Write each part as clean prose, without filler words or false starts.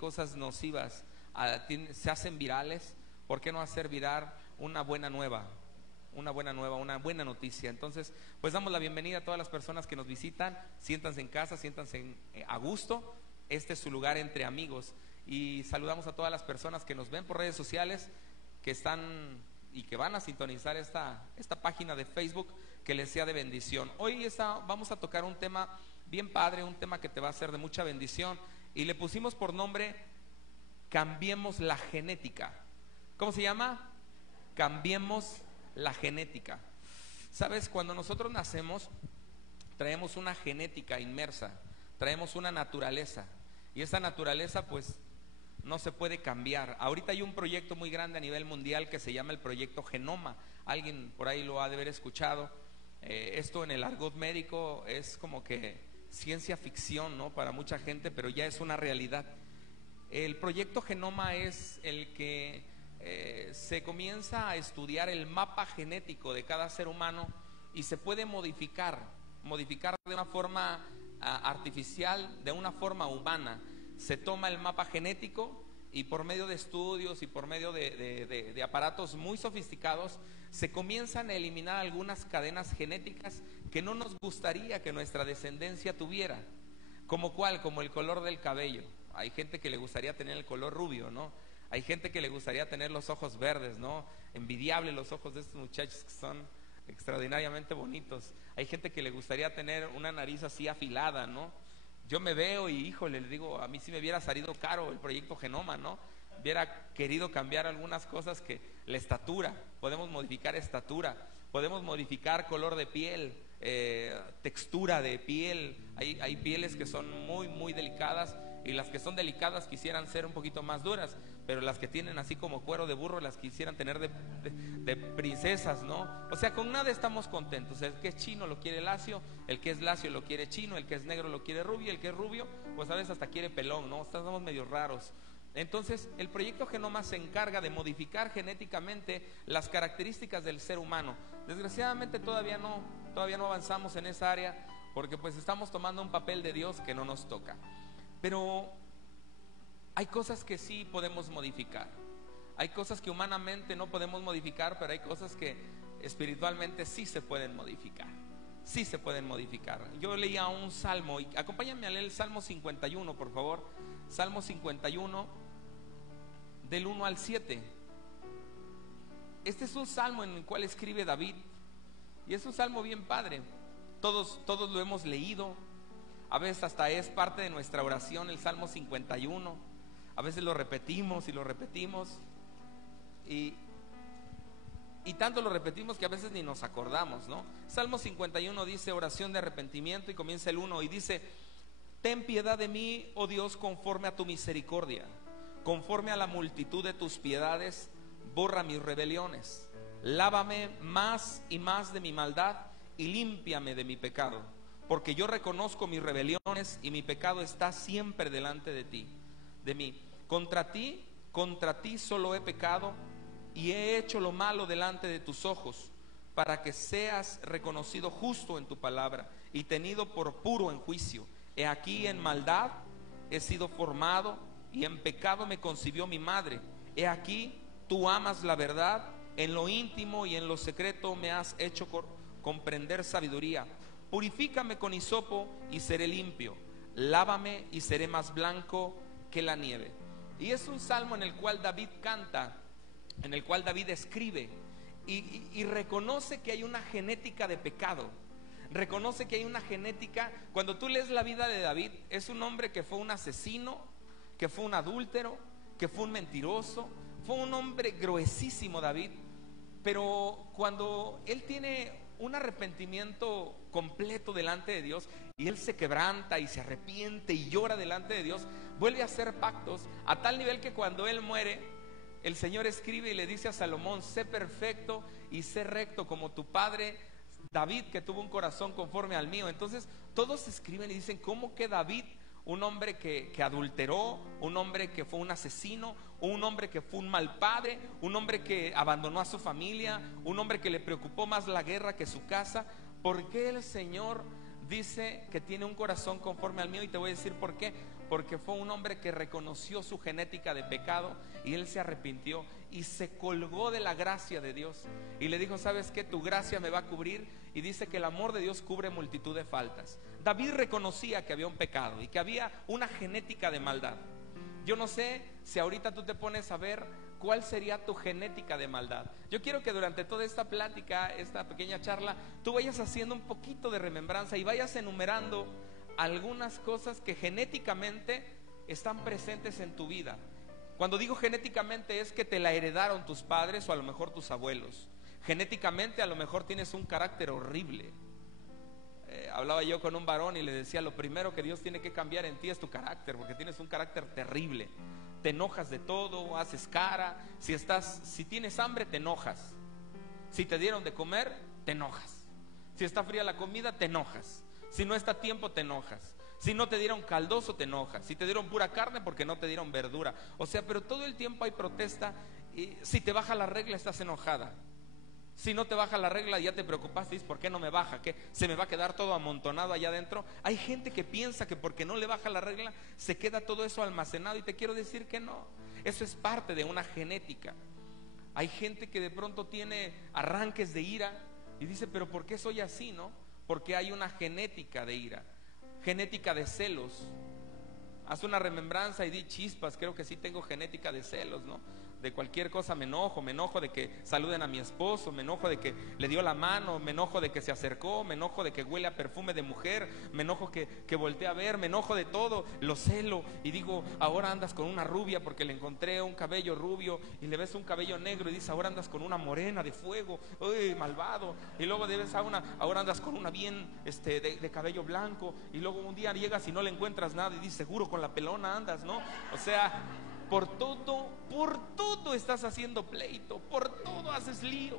cosas nocivas se hacen virales, ¿por qué no hacer viral una buena nueva? Una buena nueva, una buena noticia. Entonces, pues damos la bienvenida a todas las personas que nos visitan. Siéntanse en casa, siéntanse a gusto. Este es su lugar entre amigos. Y saludamos a todas las personas que nos ven por redes sociales, que están y que van a sintonizar esta página de Facebook, que les sea de bendición. Hoy vamos a tocar un tema bien padre, un tema que te va a ser de mucha bendición, y le pusimos por nombre Cambiemos la genética. ¿Cómo se llama? Cambiemos la genética. Sabes, cuando nosotros nacemos traemos una genética inmersa, traemos una naturaleza, y esa naturaleza pues no se puede cambiar. Ahorita hay un proyecto muy grande a nivel mundial que se llama el proyecto Genoma. Alguien por ahí lo ha de haber escuchado. Esto en el argot médico es como que ciencia ficción, ¿no?, para mucha gente, pero ya es una realidad. El proyecto Genoma es el que se comienza a estudiar el mapa genético de cada ser humano, y se puede modificar de una forma artificial, de una forma humana. Se toma el mapa genético y por medio de estudios y por medio de aparatos muy sofisticados se comienzan a eliminar algunas cadenas genéticas que no nos gustaría que nuestra descendencia tuviera. ¿Como cuál? Como el color del cabello. Hay gente que le gustaría tener el color rubio, ¿no? Hay gente que le gustaría tener los ojos verdes, ¿no? Envidiable los ojos de estos muchachos que son extraordinariamente bonitos. Hay gente que le gustaría tener una nariz así afilada, ¿no? Yo me veo y, híjole, le digo, a mí sí me hubiera salido caro el proyecto Genoma, ¿no? Hubiera querido cambiar algunas cosas, que la estatura, podemos modificar estatura, podemos modificar color de piel, textura de piel. Hay pieles que son muy, muy delicadas, y las que son delicadas quisieran ser un poquito más duras, pero las que tienen así como cuero de burro las quisieran tener de princesas, ¿no? O sea, con nada estamos contentos. El que es chino lo quiere lacio, el que es lacio lo quiere chino, el que es negro lo quiere rubio, el que es rubio pues a veces hasta quiere pelón, ¿no? Estamos medio raros. Entonces el proyecto Genoma se encarga de modificar genéticamente las características del ser humano. Desgraciadamente todavía no avanzamos en esa área, porque pues estamos tomando un papel de Dios que no nos toca. Pero hay cosas que sí podemos modificar. Hay cosas que humanamente no podemos modificar, pero hay cosas que espiritualmente sí se pueden modificar. Sí se pueden modificar. Yo leía un salmo, y acompáñame a leer el Salmo 51, por favor. Salmo 51, del 1 al 7. Este es un salmo en el cual escribe David, y es un salmo bien padre. Todos lo hemos leído. A veces hasta es parte de nuestra oración el Salmo 51. A veces lo repetimos y lo repetimos, y tanto lo repetimos que a veces ni nos acordamos, ¿no? Salmo 51 dice oración de arrepentimiento, y comienza el 1 y dice: ten piedad de mí, oh Dios, conforme a tu misericordia, conforme a la multitud de tus piedades, borra mis rebeliones. Lávame más y más de mi maldad, y límpiame de mi pecado, porque yo reconozco mis rebeliones, y mi pecado está siempre delante de mí. Contra ti solo he pecado, y he hecho lo malo delante de tus ojos, para que seas reconocido justo en tu palabra, y tenido por puro en juicio. He aquí, en maldad he sido formado, y en pecado me concibió mi madre. He aquí, tú amas la verdad, en lo íntimo y en lo secreto me has hecho comprender sabiduría. Purifícame con hisopo y seré limpio, lávame y seré más blanco que la nieve. Y es un salmo en el cual David canta, en el cual David escribe y reconoce que hay una genética de pecado. Reconoce que hay una genética. Cuando tú lees la vida de David, es un hombre que fue un asesino, que fue un adúltero, que fue un mentiroso, fue un hombre gruesísimo David. Pero cuando él tiene un arrepentimiento completo delante de Dios, y él se quebranta y se arrepiente y llora delante de Dios, vuelve a hacer pactos a tal nivel que cuando él muere, el Señor escribe y le dice a Salomón: sé perfecto y sé recto como tu padre David, que tuvo un corazón conforme al mío. Entonces todos escriben y dicen: ¿cómo que David, un hombre que adulteró, un hombre que fue un asesino, un hombre que fue un mal padre, un hombre que abandonó a su familia, un hombre que le preocupó más la guerra que su casa, ¿por qué el Señor dice que tiene un corazón conforme al mío? Y te voy a decir por qué. porque fue un hombre que reconoció su genética de pecado y él se arrepintió y se colgó de la gracia de Dios y le dijo: ¿sabes qué? Tu gracia me va a cubrir. Y dice que el amor de Dios cubre multitud de faltas. David reconocía que había un pecado y que había una genética de maldad. Yo no sé si ahorita tú te pones a ver cuál sería tu genética de maldad. Yo quiero que durante toda esta plática, esta pequeña charla, tú vayas haciendo un poquito de remembranza y vayas enumerando algunas cosas que genéticamente están presentes en tu vida. Cuando digo genéticamente es que te la heredaron tus padres o a lo mejor tus abuelos. Genéticamente a lo mejor tienes un carácter horrible. Hablaba yo con un varón y le decía: lo primero que Dios tiene que cambiar en ti es tu carácter, porque tienes un carácter terrible. Te enojas de todo, haces cara. Si tienes hambre, te enojas. Si te dieron de comer, te enojas. Si está fría la comida, te enojas. Si no está a tiempo, te enojas. Si no te dieron caldoso, te enojas. Si te dieron pura carne, porque no te dieron verdura. O sea, pero todo el tiempo hay protesta. Y si te baja la regla, estás enojada. Si no te baja la regla, ya te preocupaste, dices: ¿por qué no me baja? ¿Qué? ¿Se me va a quedar todo amontonado allá adentro? Hay gente que piensa que porque no le baja la regla, se queda todo eso almacenado, y te quiero decir que no. Eso es parte de una genética. Hay gente que de pronto tiene arranques de ira y dice: ¿pero por qué soy así? ¿No? Porque hay una genética de ira, genética de celos. Haz una remembranza y di: chispas, creo que sí tengo genética de celos, ¿no? De cualquier cosa me enojo de que saluden a mi esposo, me enojo de que le dio la mano, me enojo de que se acercó, me enojo de que huele a perfume de mujer, me enojo que voltee a ver, me enojo de todo, lo celo y digo: ahora andas con una rubia porque le encontré un cabello rubio, y le ves un cabello negro y dices: ahora andas con una morena de fuego, uy, malvado. Y luego debes ahora andas con una bien de cabello blanco, y luego un día llegas y no le encuentras nada y dices: seguro con la pelona andas, ¿no? O sea, por todo estás haciendo pleito, por todo haces lío.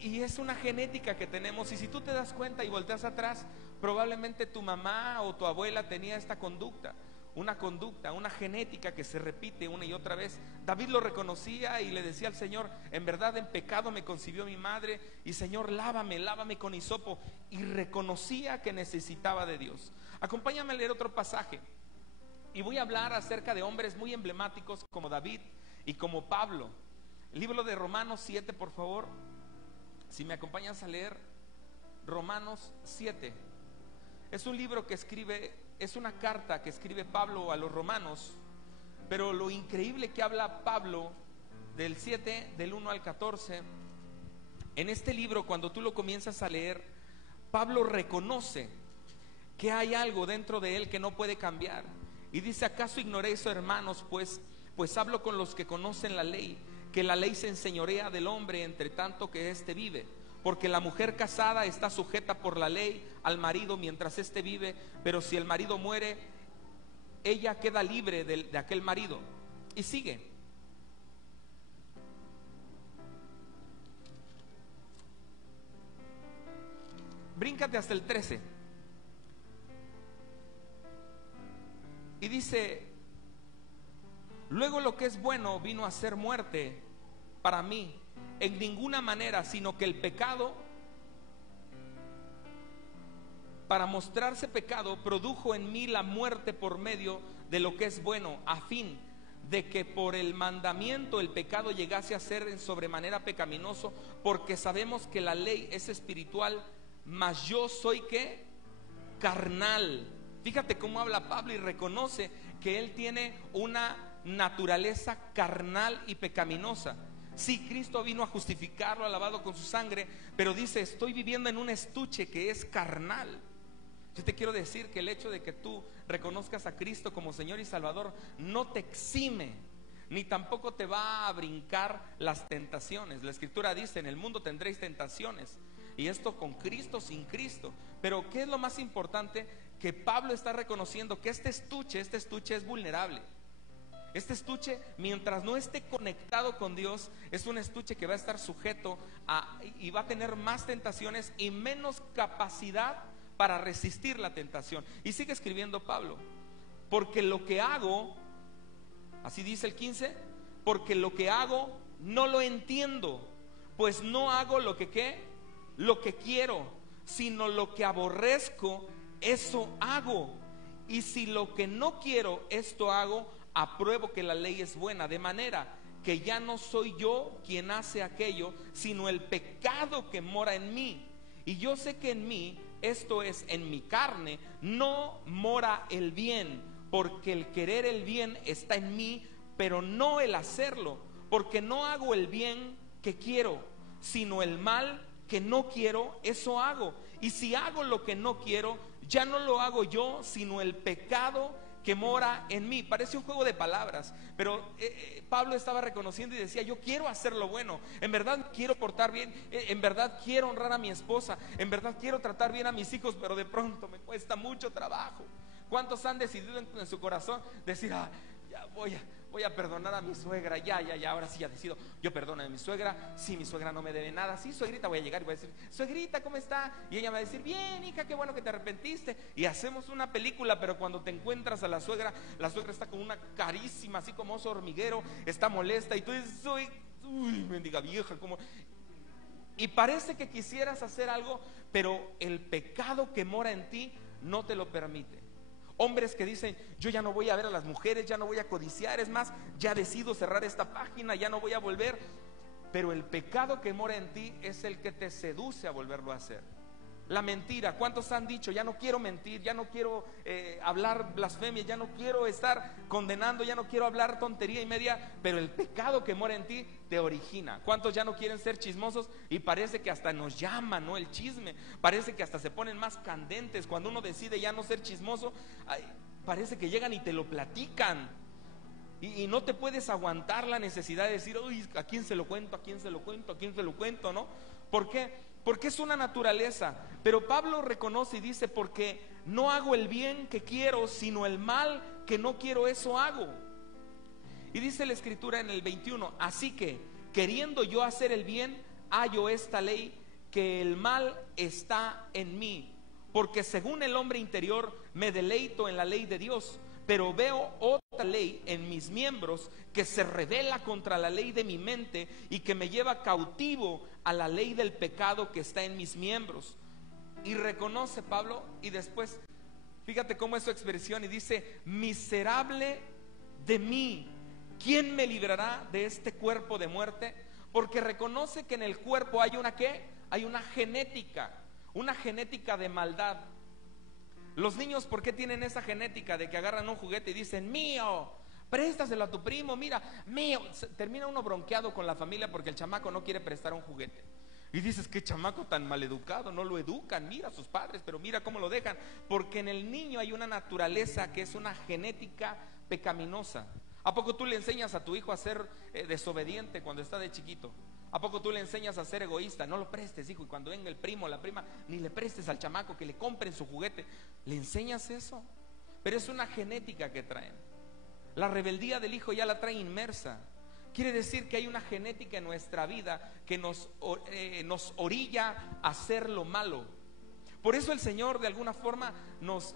Y es una genética que tenemos. Y si tú te das cuenta y volteas atrás, probablemente tu mamá o tu abuela tenía esta conducta, una genética que se repite una y otra vez. David lo reconocía y le decía al Señor: en verdad en pecado me concibió mi madre, y Señor, lávame con hisopo. Y reconocía que necesitaba de Dios. Acompáñame a leer otro pasaje. Y voy a hablar acerca de hombres muy emblemáticos como David y como Pablo. El libro de Romanos 7, por favor. Si me acompañas a leer Romanos 7. Es un libro que es una carta que escribe Pablo a los romanos. Pero lo increíble que habla Pablo del 7, del 1 al 14. En este libro, cuando tú lo comienzas a leer, Pablo reconoce que hay algo dentro de él que no puede cambiar. Y dice: ¿acaso ignoréis, hermanos, pues hablo con los que conocen la ley, que la ley se enseñorea del hombre entre tanto que éste vive? Porque la mujer casada está sujeta por la ley al marido mientras éste vive, pero si el marido muere, ella queda libre de aquel marido. Y sigue. Bríncate hasta el 13. Y dice: luego lo que es bueno vino a ser muerte para mí, en ninguna manera, sino que el pecado, para mostrarse pecado, produjo en mí la muerte por medio de lo que es bueno, a fin de que por el mandamiento el pecado llegase a ser en sobremanera pecaminoso, porque sabemos que la ley es espiritual, mas yo soy ¿qué? Carnal. Fíjate cómo habla Pablo y reconoce que él tiene una naturaleza carnal y pecaminosa. Sí, Cristo vino a justificarlo, ha lavado con su sangre, pero dice: estoy viviendo en un estuche que es carnal. Yo te quiero decir que el hecho de que tú reconozcas a Cristo como Señor y Salvador no te exime, ni tampoco te va a brincar las tentaciones. La Escritura dice: en el mundo tendréis tentaciones, y esto con Cristo, sin Cristo. Pero ¿qué es lo más importante? Que Pablo está reconociendo que este estuche es vulnerable. Este estuche, mientras no esté conectado con Dios, es un estuche que va a estar sujeto y va a tener más tentaciones y menos capacidad para resistir la tentación. Y sigue escribiendo Pablo: porque lo que hago, así dice el 15, porque lo que hago no lo entiendo, pues no hago lo que quiero, sino lo que aborrezco, eso hago. Y si lo que no quiero, esto hago, apruebo que la ley es buena, de manera que ya no soy yo quien hace aquello, sino el pecado que mora en mí. Y yo sé que en mí, esto es, en mi carne, no mora el bien, porque el querer el bien está en mí, pero no el hacerlo, porque no hago el bien que quiero, sino el mal que no quiero, eso hago. Y si hago lo que no quiero, ya no lo hago yo, sino el pecado que mora en mí. Parece un juego de palabras, pero Pablo estaba reconociendo y decía: yo quiero hacer lo bueno, en verdad quiero portar bien, en verdad quiero honrar a mi esposa, en verdad quiero tratar bien a mis hijos, pero de pronto me cuesta mucho trabajo. ¿Cuántos han decidido en su corazón decir: ya voy a perdonar a mi suegra, ya, ahora sí ya decido, yo perdono a mi suegra, si mi suegra no me debe nada, sí, suegrita, voy a llegar y voy a decir: suegrita, ¿cómo está? Y ella me va a decir: bien, hija, qué bueno que te arrepentiste. Y hacemos una película, pero cuando te encuentras a la suegra está con una carísima, así como oso hormiguero, está molesta, y tú dices: uy, mendiga vieja, ¿cómo? Y parece que quisieras hacer algo, pero el pecado que mora en ti no te lo permite. Hombres que dicen: yo ya no voy a ver a las mujeres, ya no voy a codiciar, es más, ya decido cerrar esta página, ya no voy a volver. Pero el pecado que mora en ti es el que te seduce a volverlo a hacer. La mentira, ¿cuántos han dicho: ya no quiero mentir, ya no quiero hablar blasfemia, ya no quiero estar condenando, ya no quiero hablar tontería y media? Pero el pecado que mora en ti te origina. ¿Cuántos ya no quieren ser chismosos? Y parece que hasta nos llama, ¿no?, el chisme. Parece que hasta se ponen más candentes cuando uno decide ya no ser chismoso. Parece que llegan y te lo platican. Y no te puedes aguantar la necesidad de decir: uy, ¿a quién se lo cuento? ¿A quién se lo cuento? ¿A quién se lo cuento? ¿No? ¿Por qué? Porque es una naturaleza. Pero Pablo reconoce y dice: porque no hago el bien que quiero, sino el mal que no quiero, eso hago. Y dice la escritura en el 21: así que, queriendo yo hacer el bien, hallo esta ley, que el mal está en mí. Porque según el hombre interior me deleito en la ley de Dios, pero veo otra ley en mis miembros que se rebela contra la ley de mi mente y que me lleva cautivo a la ley del pecado que está en mis miembros. Y reconoce Pablo, y después, fíjate cómo es su expresión, y dice: miserable de mí, ¿quién me librará de este cuerpo de muerte? Porque reconoce que en el cuerpo hay una ¿qué? Hay una genética de maldad. Los niños, ¿por qué tienen esa genética de que agarran un juguete y dicen: mío, préstaselo a tu primo, mira, mío? Termina uno bronqueado con la familia porque el chamaco no quiere prestar un juguete. Y dices: qué chamaco tan maleducado, no lo educan, mira a sus padres, pero mira cómo lo dejan. Porque en el niño hay una naturaleza que es una genética pecaminosa. ¿A poco tú le enseñas a tu hijo a ser desobediente cuando está de chiquito? ¿A poco tú le enseñas a ser egoísta? No lo prestes, hijo, y cuando venga el primo o la prima, ni le prestes al chamaco, que le compren su juguete. ¿Le enseñas eso? Pero es una genética que traen. La rebeldía del hijo ya la trae inmersa. Quiere decir que hay una genética en nuestra vida que nos orilla a hacer lo malo. Por eso el Señor de alguna forma nos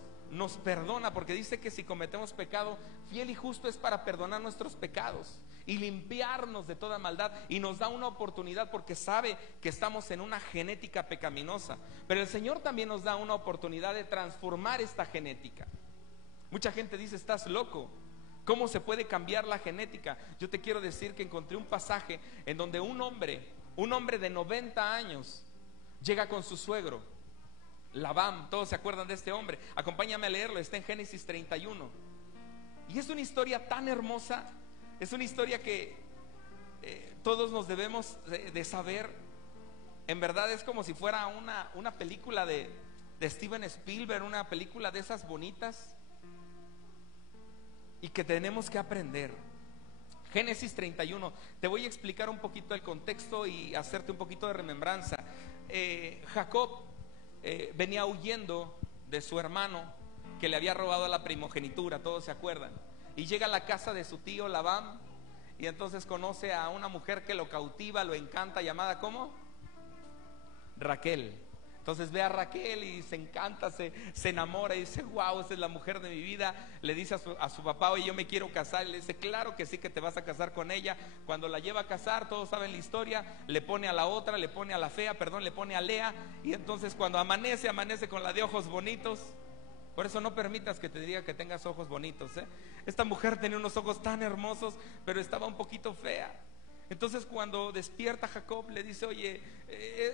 perdona, porque dice que si cometemos pecado, fiel y justo es para perdonar nuestros pecados y limpiarnos de toda maldad, y nos da una oportunidad porque sabe que estamos en una genética pecaminosa. Pero el Señor también nos da una oportunidad de transformar esta genética. Mucha gente dice: estás loco, ¿cómo se puede cambiar la genética? Yo te quiero decir que encontré un pasaje en donde un hombre de 90 años llega con su suegro Labán. Todos se acuerdan de este hombre. Acompáñame a leerlo, está en Génesis 31. Y es una historia tan hermosa. Es una historia que todos nos debemos de saber. En verdad es como si fuera una película de Steven Spielberg, una película de esas bonitas y que tenemos que aprender. Génesis 31. Te voy a explicar un poquito el contexto y hacerte un poquito de remembranza. Jacob venía huyendo de su hermano que le había robado la primogenitura, todos se acuerdan. Y llega a la casa de su tío Labán, y entonces conoce a una mujer que lo cautiva, lo encanta, llamada ¿cómo? Raquel. Entonces ve a Raquel y se encanta, se enamora y dice: wow, esa es la mujer de mi vida. Le dice a su papá: oye, yo me quiero casar. Y le dice: claro que sí, que te vas a casar con ella. Cuando la lleva a casar, todos saben la historia, le pone a la otra, le pone a la fea, le pone a Lea. Y entonces cuando amanece con la de ojos bonitos. Por eso no permitas que te diga que tengas ojos bonitos, ¿eh? Esta mujer tenía unos ojos tan hermosos, pero estaba un poquito fea. Entonces cuando despierta Jacob le dice: oye,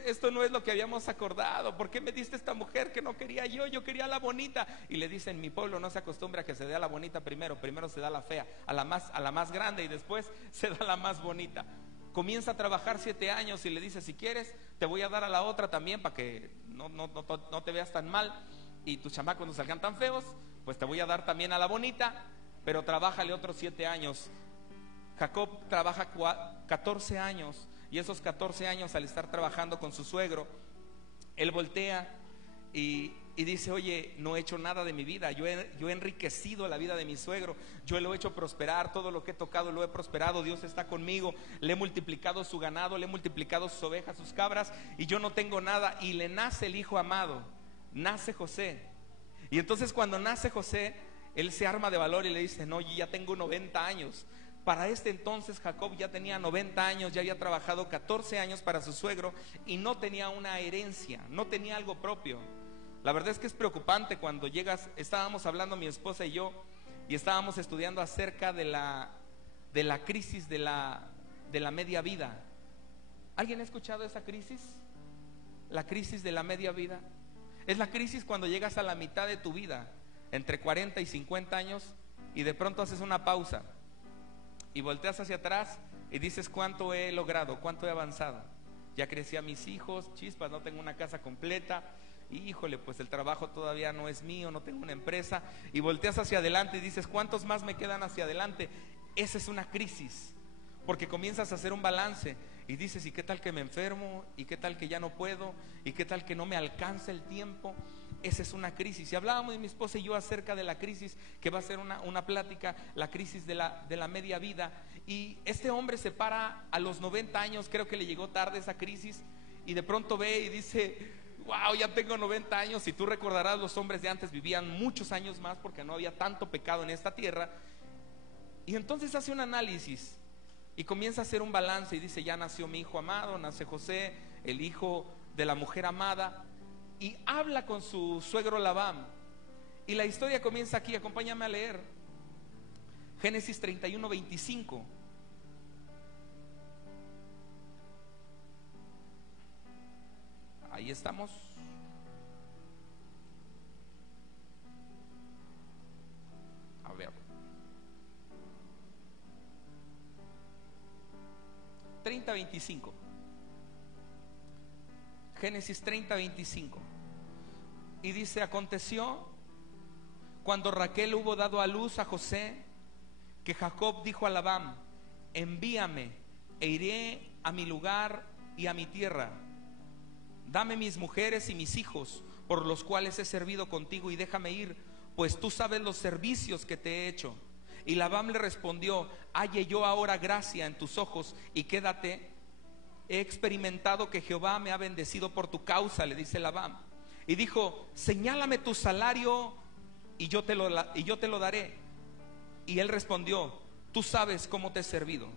esto no es lo que habíamos acordado. ¿Por qué me diste esta mujer que no quería yo? Yo quería la bonita. Y le dice: en mi pueblo no se acostumbra a que se dé a la bonita primero. Primero se da a la fea, a la más grande, y después se da a la más bonita. Comienza a trabajar 7 años y le dice: si quieres te voy a dar a la otra también, para que no te veas tan mal y tus chamacos no salgan tan feos. Pues te voy a dar también a la bonita, pero trabájale otros 7 años. Jacob trabaja 14 años, y esos 14 años, al estar trabajando con su suegro, él voltea y dice: oye, no he hecho nada de mi vida, yo he enriquecido la vida de mi suegro, yo lo he hecho prosperar, todo lo que he tocado lo he prosperado, Dios está conmigo, le he multiplicado su ganado, le he multiplicado sus ovejas, sus cabras, y yo no tengo nada. Y le nace el hijo amado, nace José. Y entonces cuando nace José, él se arma de valor y le dice: no, yo ya tengo 90 años. Para este entonces Jacob ya tenía 90 años, ya había trabajado 14 años para su suegro y no tenía una herencia, no tenía algo propio. La verdad es que es preocupante cuando llegas. Estábamos hablando mi esposa y yo, y estábamos estudiando acerca de la crisis de la media vida. ¿Alguien ha escuchado esa crisis? La crisis de la media vida. Es la crisis cuando llegas a la mitad de tu vida, entre 40 y 50 años, y de pronto haces una pausa y volteas hacia atrás y dices: ¿cuánto he logrado? ¿Cuánto he avanzado? Ya crecí a mis hijos, chispas, no tengo una casa completa, híjole, pues el trabajo todavía no es mío, no tengo una empresa. Y volteas hacia adelante y dices: ¿cuántos más me quedan hacia adelante? Esa es una crisis, porque comienzas a hacer un balance y dices: ¿y qué tal que me enfermo? ¿Y qué tal que ya no puedo? ¿Y qué tal que no me alcanza el tiempo? Esa es una crisis. Y hablábamos mi esposa y yo acerca de la crisis, que va a ser una plática, la crisis de la media vida. Y este hombre se para a los 90 años, creo que le llegó tarde esa crisis, y de pronto ve y dice: wow, ya tengo 90 años. Y tú recordarás, los hombres de antes vivían muchos años más porque no había tanto pecado en esta tierra. Y entonces hace un análisis y comienza a hacer un balance y dice: ya nació mi hijo amado, nace José, el hijo de la mujer amada. Y habla con su suegro Labán. Y la historia comienza aquí. Acompáñame a leer Génesis 31:25. Ahí estamos. A ver, 30:25. Génesis 30:25. Y dice: aconteció cuando Raquel hubo dado a luz a José, que Jacob dijo a Labán: envíame e iré a mi lugar y a mi tierra. Dame mis mujeres y mis hijos, por los cuales he servido contigo, y déjame ir, pues tú sabes los servicios que te he hecho. Y Labán le respondió: halle yo ahora gracia en tus ojos y quédate. He experimentado que Jehová me ha bendecido por tu causa, le dice Labán. Y dijo: señálame tu salario y yo te lo daré. Y él respondió: tú sabes cómo te he servido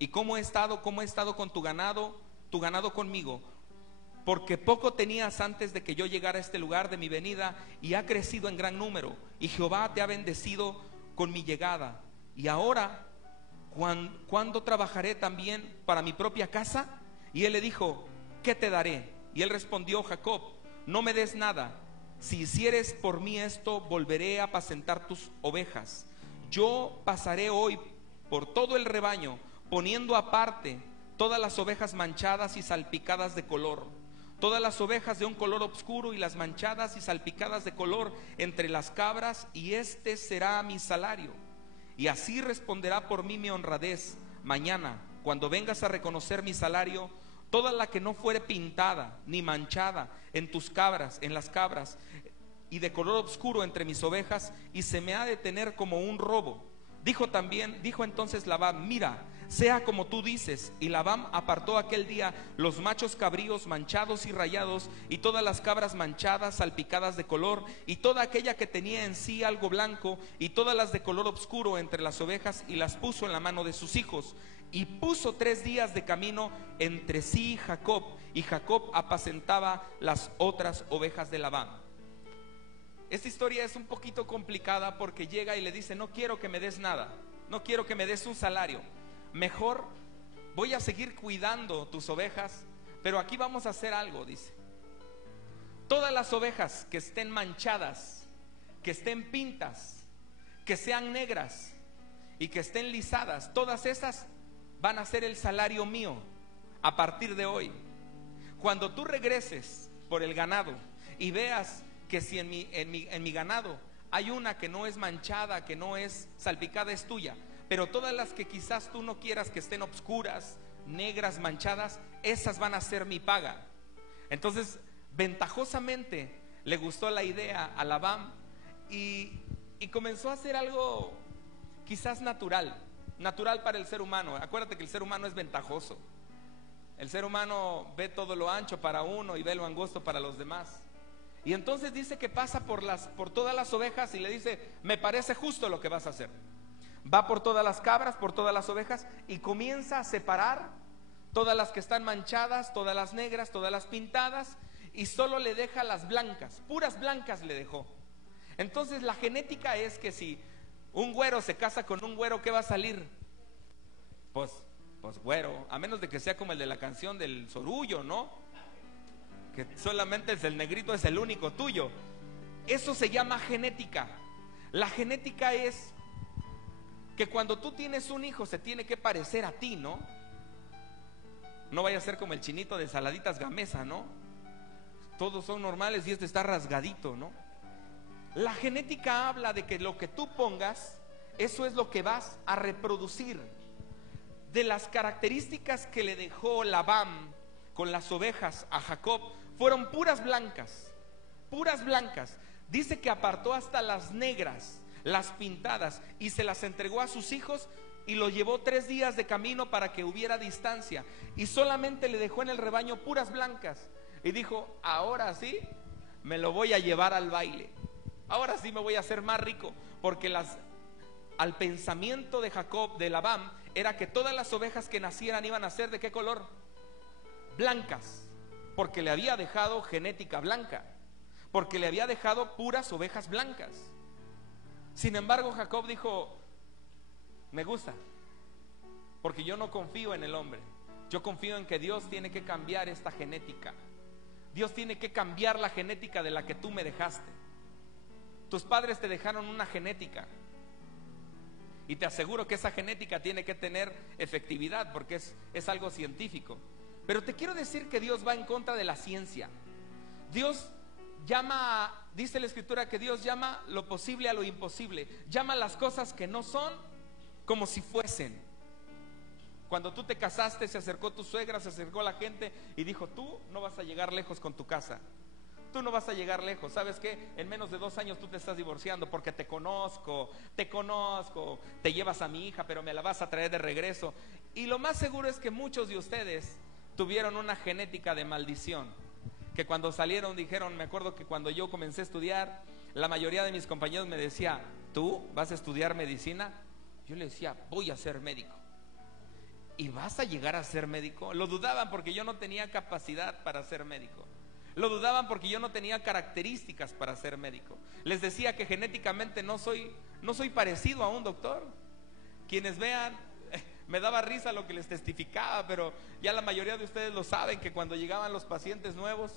y cómo he estado con tu ganado conmigo, porque poco tenías antes de que yo llegara a este lugar de mi venida, y ha crecido en gran número, y Jehová te ha bendecido con mi llegada. Y ahora, ¿cuándo trabajaré también para mi propia casa? Y él le dijo: ¿qué te daré? Y él respondió: Jacob, no me des nada. Si hicieres por mí esto, volveré a apacentar tus ovejas. Yo pasaré hoy por todo el rebaño, poniendo aparte todas las ovejas manchadas y salpicadas de color, todas las ovejas de un color oscuro y las manchadas y salpicadas de color entre las cabras, y este será mi salario. Y así responderá por mí mi honradez. Mañana, cuando vengas a reconocer mi salario, toda la que no fuere pintada ni manchada en tus cabras, en las cabras, y de color oscuro entre mis ovejas, y se me ha de tener como un robo. Dijo entonces Labán: mira, sea como tú dices. Y Labán apartó aquel día los machos cabríos manchados y rayados, y todas las cabras manchadas, salpicadas de color, y toda aquella que tenía en sí algo blanco, y todas las de color oscuro entre las ovejas, y las puso en la mano de sus hijos. Y puso 3 días de camino entre sí Jacob, y Jacob apacentaba las otras ovejas de Labán. esta historia es un poquito complicada porque llega y le dice: no quiero que me des nada, no quiero que me des un salario, mejor voy a seguir cuidando tus ovejas, pero aquí vamos a hacer algo, dice. Todas las ovejas que estén manchadas, que estén pintas, que sean negras y que estén lisadas, todas esas van a ser el salario mío a partir de hoy. Cuando tú regreses por el ganado y veas que si en mi ganado hay una que no es manchada, que no es salpicada, es tuya, pero todas las que quizás tú no quieras que estén obscuras, negras, manchadas, esas van a ser mi paga. Entonces, ventajosamente le gustó la idea a Labán y comenzó a hacer algo quizás natural para el ser humano. Acuérdate que el ser humano es ventajoso. El ser humano ve todo lo ancho para uno y ve lo angosto para los demás. Y entonces dice que pasa por todas las ovejas y le dice: me parece justo lo que vas a hacer. Va por todas las cabras, por todas las ovejas, y comienza a separar todas las que están manchadas, todas las negras, todas las pintadas, y solo le deja las blancas, puras blancas le dejó. Entonces la genética es que si un güero se casa con un güero, ¿qué va a salir? Pues güero, a menos de que sea como el de la canción del Sorullo, ¿no? Que solamente el negrito es el único tuyo. Eso se llama genética. La genética es que cuando tú tienes un hijo se tiene que parecer a ti, ¿no? No vaya a ser como el chinito de Saladitas Gamesa, ¿no? Todos son normales y este está rasgadito, ¿no? La genética habla de que lo que tú pongas, eso es lo que vas a reproducir. De las características que le dejó Labán con las ovejas a Jacob, fueron puras blancas, puras blancas. Dice que apartó hasta las negras, las pintadas, y se las entregó a sus hijos, y lo llevó 3 días de camino para que hubiera distancia, y solamente le dejó en el rebaño puras blancas, y dijo: ahora sí me lo voy a llevar al baile, ahora sí me voy a hacer más rico, porque al pensamiento de Jacob, de Labán, era que todas las ovejas que nacieran iban a ser ¿de qué color? Blancas, porque le había dejado genética blanca, porque le había dejado puras ovejas blancas. Sin embargo, Jacob dijo: me gusta, porque yo no confío en el hombre, yo confío en que Dios tiene que cambiar esta genética. Dios tiene que cambiar la genética de la que tú me dejaste. Tus padres te dejaron una genética, y te aseguro que esa genética tiene que tener efectividad, porque es algo científico. Pero te quiero decir que Dios va en contra de la ciencia. Dios llama, dice la Escritura, que Dios llama lo posible a lo imposible. Llama las cosas que no son como si fuesen. Cuando tú te casaste, se acercó tu suegra, se acercó la gente y dijo: tú no vas a llegar lejos con tu casa, tú no vas a llegar lejos. ¿Sabes qué? En menos de 2 años tú te estás divorciando, porque te conozco, te llevas a mi hija, pero me la vas a traer de regreso. Y lo más seguro es que muchos de ustedes tuvieron una genética de maldición, que cuando salieron dijeron: me acuerdo que cuando yo comencé a estudiar, la mayoría de mis compañeros me decía: ¿tú vas a estudiar medicina? Yo le decía: voy a ser médico. ¿Y vas a llegar a ser médico? Lo dudaban porque yo no tenía capacidad para ser médico. Lo dudaban porque yo no tenía características para ser médico. Les decía que genéticamente no soy parecido a un doctor. Quienes vean, me daba risa lo que les testificaba, pero ya la mayoría de ustedes lo saben, que cuando llegaban los pacientes nuevos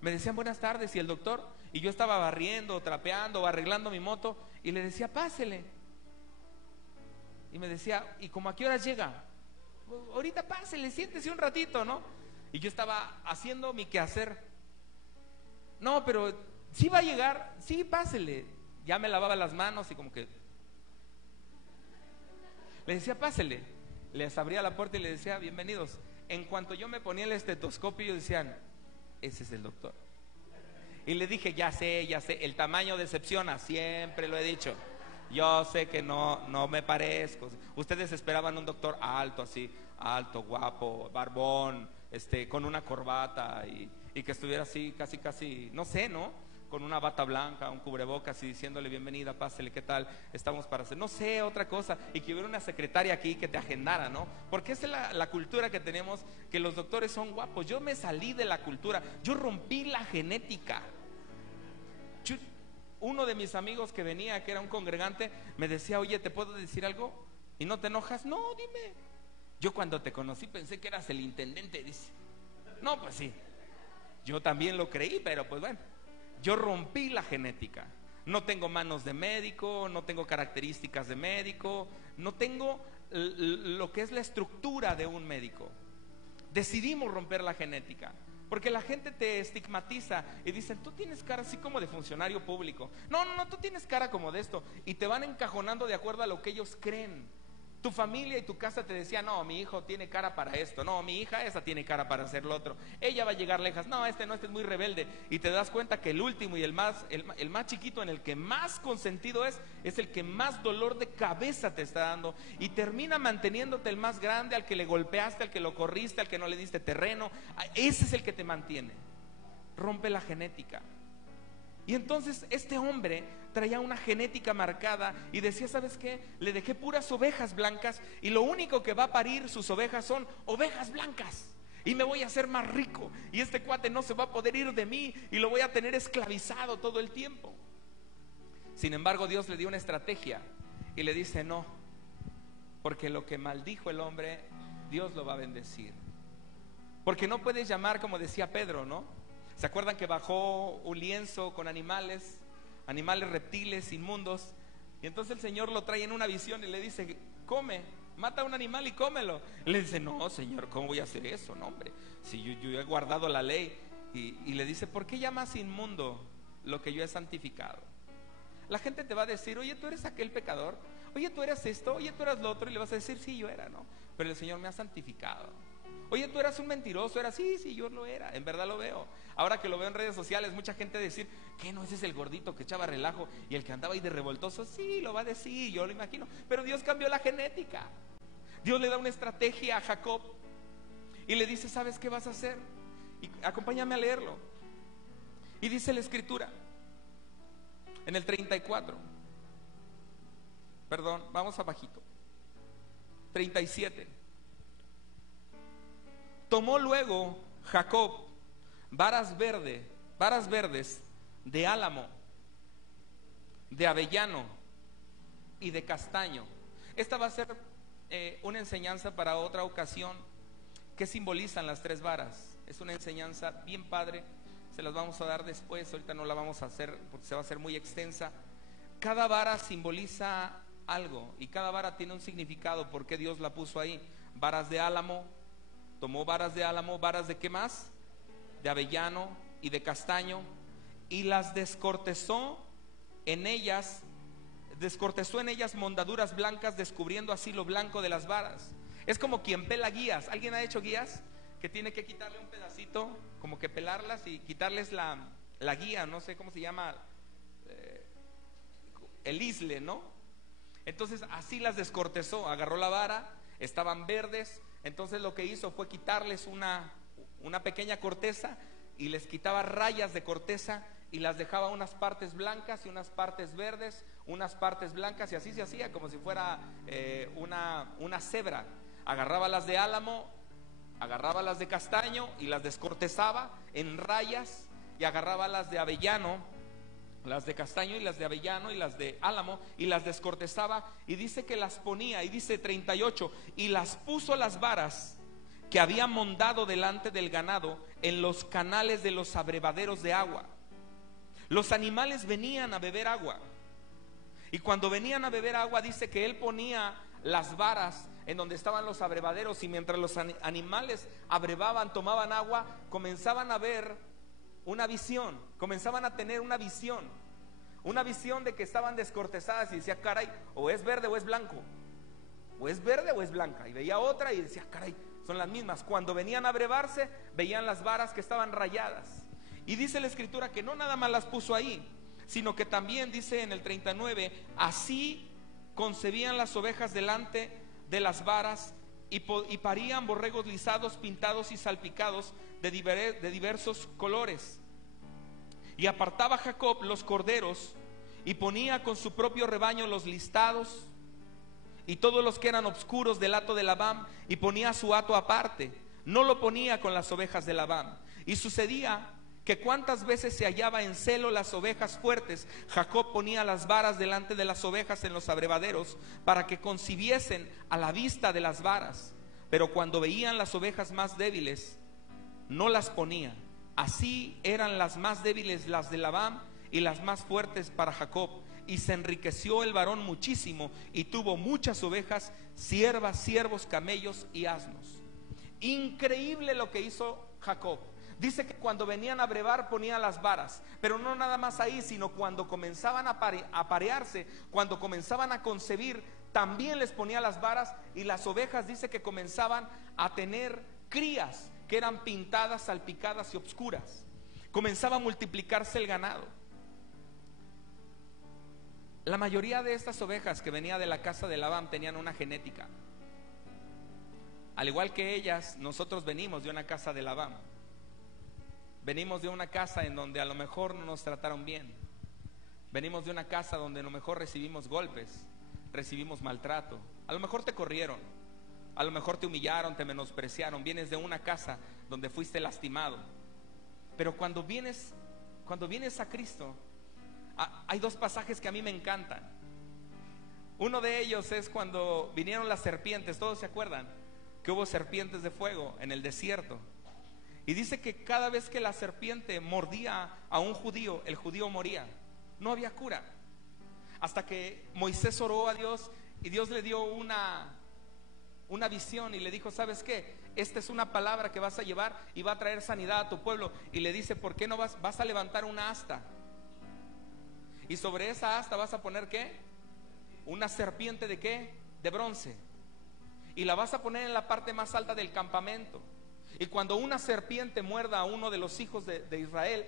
me decían: buenas tardes, ¿y el doctor? Y yo estaba barriendo, trapeando o arreglando mi moto, y le decía: pásele. Y me decía: ¿y cómo a qué horas llega? Ahorita pásele, siéntese un ratito, ¿no? Y yo estaba haciendo mi quehacer. No, pero sí va a llegar, sí, pásele. Ya me lavaba las manos y como que le decía: pásele. Les abría la puerta y le decía: bienvenidos. En cuanto yo me ponía el estetoscopio, ellos decían: ese es el doctor. Y le dije: ya sé, el tamaño decepciona, siempre lo he dicho. Yo sé que no me parezco. Ustedes esperaban un doctor alto, así, alto, guapo, barbón, con una corbata y que estuviera así, casi, no sé, ¿no? Con una bata blanca, un cubrebocas y diciéndole: bienvenida, pásele, ¿qué tal? Estamos para hacer, no sé, otra cosa. Y que hubiera una secretaria aquí que te agendara, ¿no? Porque esa es la cultura que tenemos, que los doctores son guapos. Yo me salí de la cultura, yo rompí la genética. uno de mis amigos que venía, que era un congregante, me decía: oye, ¿te puedo decir algo? ¿Y no te enojas? No, dime. Yo cuando te conocí pensé que eras el intendente, dice. No, pues sí, yo también lo creí, pero pues bueno, yo rompí la genética. No tengo manos de médico, no tengo características de médico, no tengo lo que es la estructura de un médico. Decidimos romper la genética, porque la gente te estigmatiza y dicen: tú tienes cara así como de funcionario público. No, tú tienes cara como de esto. Y te van encajonando de acuerdo a lo que ellos creen. Tu familia y tu casa te decía: no, mi hijo tiene cara para esto. No, mi hija esa tiene cara para hacer lo otro. Ella va a llegar lejas. No, este es muy rebelde. Y te das cuenta que el último y el más chiquito, en el que más consentido es el que más dolor de cabeza te está dando. Y termina manteniéndote el más grande, al que le golpeaste, al que lo corriste, al que no le diste terreno. Ese es el que te mantiene. Rompe la genética. Y entonces este hombre traía una genética marcada y decía: ¿sabes qué? Le dejé puras ovejas blancas y lo único que va a parir sus ovejas son ovejas blancas. Y me voy a hacer más rico y este cuate no se va a poder ir de mí y lo voy a tener esclavizado todo el tiempo. Sin embargo, Dios le dio una estrategia y le dice: no, porque lo que maldijo el hombre, Dios lo va a bendecir. Porque no puedes llamar, como decía Pedro, ¿no? ¿Se acuerdan que bajó un lienzo con animales reptiles, inmundos? Y entonces el Señor lo trae en una visión y le dice: come, mata a un animal y cómelo. Y le dice: no, Señor, ¿cómo voy a hacer eso? No, hombre, si yo he guardado la ley. Y le dice: ¿por qué llamas inmundo lo que yo he santificado? La gente te va a decir: oye, tú eres aquel pecador, oye, tú eras esto, oye, tú eras lo otro. Y le vas a decir: sí, yo era, ¿no? Pero el Señor me ha santificado. Oye, tú eras un mentiroso, era sí, yo lo era, en verdad lo veo. Ahora que lo veo en redes sociales, mucha gente decir: ¿qué no? Ese es el gordito que echaba relajo y el que andaba ahí de revoltoso. Sí, lo va a decir, yo lo imagino. Pero Dios cambió la genética. Dios le da una estrategia a Jacob y le dice: ¿sabes qué vas a hacer? Y acompáñame a leerlo. Y dice la escritura en el 34. Perdón, vamos abajito. 37. Tomó luego Jacob varas verdes de álamo, de avellano y de castaño. Esta va a ser una enseñanza para otra ocasión. ¿Qué simbolizan las tres varas? Es una enseñanza bien padre. Se las vamos a dar después. Ahorita no la vamos a hacer porque se va a hacer muy extensa. Cada vara simboliza algo y cada vara tiene un significado. ¿Por qué Dios la puso ahí? Varas de álamo. Tomó varas de álamo, varas de ¿qué más? De avellano y de castaño, y las descortezó en ellas mondaduras blancas, descubriendo así lo blanco de las varas. Es como quien pela guías. ¿Alguien ha hecho guías? Que tiene que quitarle un pedacito, como que pelarlas y quitarles la guía, no sé cómo se llama, el isle, ¿no? Entonces así las descortezó, agarró la vara, estaban verdes. Entonces lo que hizo fue quitarles una pequeña corteza y les quitaba rayas de corteza y las dejaba unas partes blancas y unas partes verdes, unas partes blancas, y así se hacía como si fuera una cebra. Agarraba las de álamo, agarraba las de castaño y las descortezaba en rayas, y agarraba las de avellano, las de castaño y las de avellano y las de álamo, y las descortezaba, y dice que las ponía, y dice 38, y las puso las varas que había mondado delante del ganado en los canales de los abrevaderos de agua. Los animales venían a beber agua, y cuando venían a beber agua dice que él ponía las varas en donde estaban los abrevaderos, y mientras los animales abrevaban, tomaban agua, comenzaban a ver una visión, comenzaban a tener una visión de que estaban descortezadas, y decía: caray, o es verde o es blanco, o es verde o es blanca. Y veía otra y decía: caray, son las mismas. Cuando venían a brevarse, veían las varas que estaban rayadas. Y dice la escritura que no nada más las puso ahí, sino que también dice en el 39: así concebían las ovejas delante de las varas, y parían borregos lisados, pintados y salpicados de diversos colores. Y apartaba Jacob los corderos y ponía con su propio rebaño los listados y todos los que eran obscuros del hato de Labán, y ponía su hato aparte, no lo ponía con las ovejas de Labán. Y sucedía que cuántas veces se hallaba en celo las ovejas fuertes, Jacob ponía las varas delante de las ovejas en los abrevaderos para que concibiesen a la vista de las varas, pero cuando veían las ovejas más débiles, no las ponía. Así eran las más débiles las de Labán y las más fuertes para Jacob. Y se enriqueció el varón muchísimo y tuvo muchas ovejas, siervas, siervos, camellos y asnos. Increíble lo que hizo Jacob. Dice que cuando venían a brevar ponía las varas, pero no nada más ahí, sino cuando comenzaban a parearse, cuando comenzaban a concebir, también les ponía las varas. Y las ovejas, dice que comenzaban a tener crías que eran pintadas, salpicadas y obscuras. Comenzaba a multiplicarse el ganado. La mayoría de estas ovejas que venía de la casa de Labán tenían una genética. Al igual que ellas, nosotros venimos de una casa de Labán. Venimos de una casa en donde a lo mejor no nos trataron bien. Venimos de una casa donde a lo mejor recibimos golpes, recibimos maltrato. A lo mejor te corrieron, a lo mejor te humillaron, te menospreciaron. Vienes de una casa donde fuiste lastimado. Pero cuando vienes a Cristo, hay dos pasajes que a mí me encantan. Uno de ellos es cuando vinieron las serpientes. ¿Todos se acuerdan? Que hubo serpientes de fuego en el desierto. Y dice que cada vez que la serpiente mordía a un judío, el judío moría. No había cura. Hasta que Moisés oró a Dios y Dios le dio una visión y le dijo: ¿sabes qué? Esta es una palabra que vas a llevar y va a traer sanidad a tu pueblo. Y le dice: ¿por qué no vas a levantar una asta? Y sobre esa asta vas a poner ¿qué? Una serpiente ¿de qué? De bronce. Y la vas a poner en la parte más alta del campamento. Y cuando una serpiente muerda a uno de los hijos de Israel,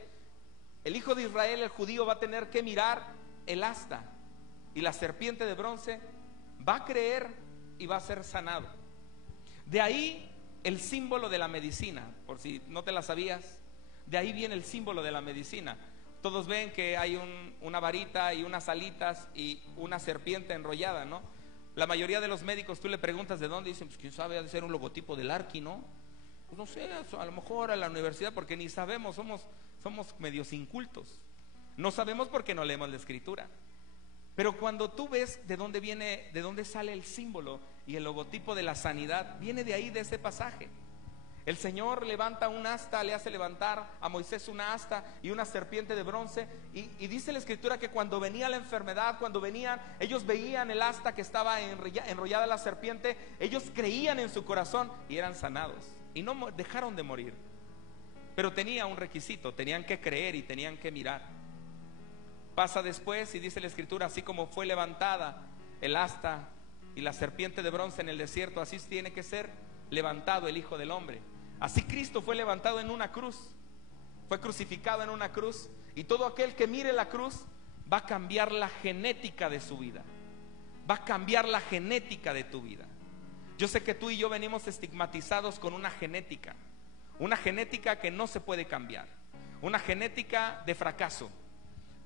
el hijo de Israel, el judío, va a tener que mirar el asta. Y la serpiente de bronce va a creer y va a ser sanado. De ahí el símbolo de la medicina. Por si no te la sabías, de ahí viene el símbolo de la medicina. Todos ven que hay una varita y unas alitas y una serpiente enrollada, ¿no? La mayoría de los médicos, tú le preguntas de dónde, dicen: pues quién sabe, ha de ser un logotipo del Arqui, ¿no? Pues no sé, a lo mejor a la universidad, porque ni sabemos, somos medios incultos. No sabemos porque no leemos la escritura. Pero cuando tú ves de dónde viene, de dónde sale el símbolo y el logotipo de la sanidad, viene de ahí, de ese pasaje. El Señor levanta un asta, le hace levantar a Moisés una asta y una serpiente de bronce, y dice la escritura que cuando venía la enfermedad, cuando venían, ellos veían el asta que estaba enrollada la serpiente, ellos creían en su corazón y eran sanados, y no dejaron de morir. Pero tenía un requisito: tenían que creer y tenían que mirar. Pasa después y dice la escritura: así como fue levantada el asta y la serpiente de bronce en el desierto, así tiene que ser levantado el Hijo del Hombre. Así Cristo fue levantado en una cruz, fue crucificado en una cruz, y todo aquel que mire la cruz va a cambiar la genética de su vida, va a cambiar la genética de tu vida. Yo sé que tú y yo venimos estigmatizados con una genética que no se puede cambiar, una genética de fracaso.